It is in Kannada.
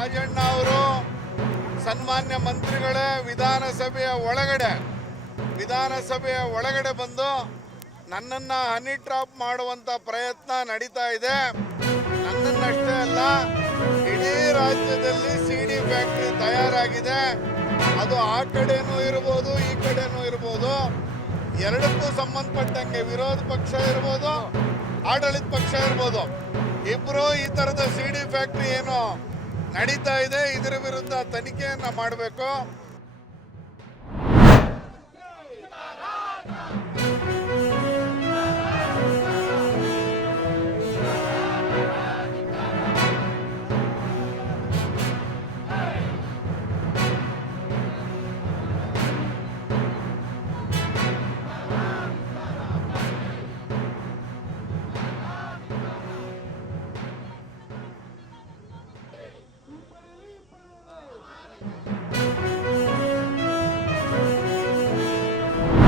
ರಾಜಣ್ಣ ಅವರು ಸನ್ಮಾನ್ಯ ಮಂತ್ರಿಗಳೇ ವಿಧಾನಸಭೆಯ ಒಳಗಡೆ ಬಂದು ನನ್ನನ್ನು ಹನಿ ಟ್ರಾಪ್ ಮಾಡುವಂಥ ಪ್ರಯತ್ನ ನಡೀತಾ ಇದೆ. ನನ್ನನ್ನಷ್ಟೇ ಅಲ್ಲ, ಇಡೀ ರಾಜ್ಯದಲ್ಲಿ ಸಿಡಿ ಫ್ಯಾಕ್ಟ್ರಿ ತಯಾರಾಗಿದೆ. ಅದು ಆ ಕಡೆನೂ ಇರ್ಬೋದು, ಈ ಕಡೆನೂ ಇರ್ಬೋದು. ಎರಡಕ್ಕೂ ಸಂಬಂಧಪಟ್ಟಂಗೆ ವಿರೋಧ ಪಕ್ಷ ಇರ್ಬೋದು, ಆಡಳಿತ ಪಕ್ಷ ಇರ್ಬೋದು, ಇಬ್ಬರು ಈ ಥರದ ಸಿಡಿ ಫ್ಯಾಕ್ಟ್ರಿ ಏನು ನಡೀತಾ ಇದೆ ಇದರ ವಿರುದ್ಧ ತನಿಖೆಯನ್ನು ಮಾಡಬೇಕು.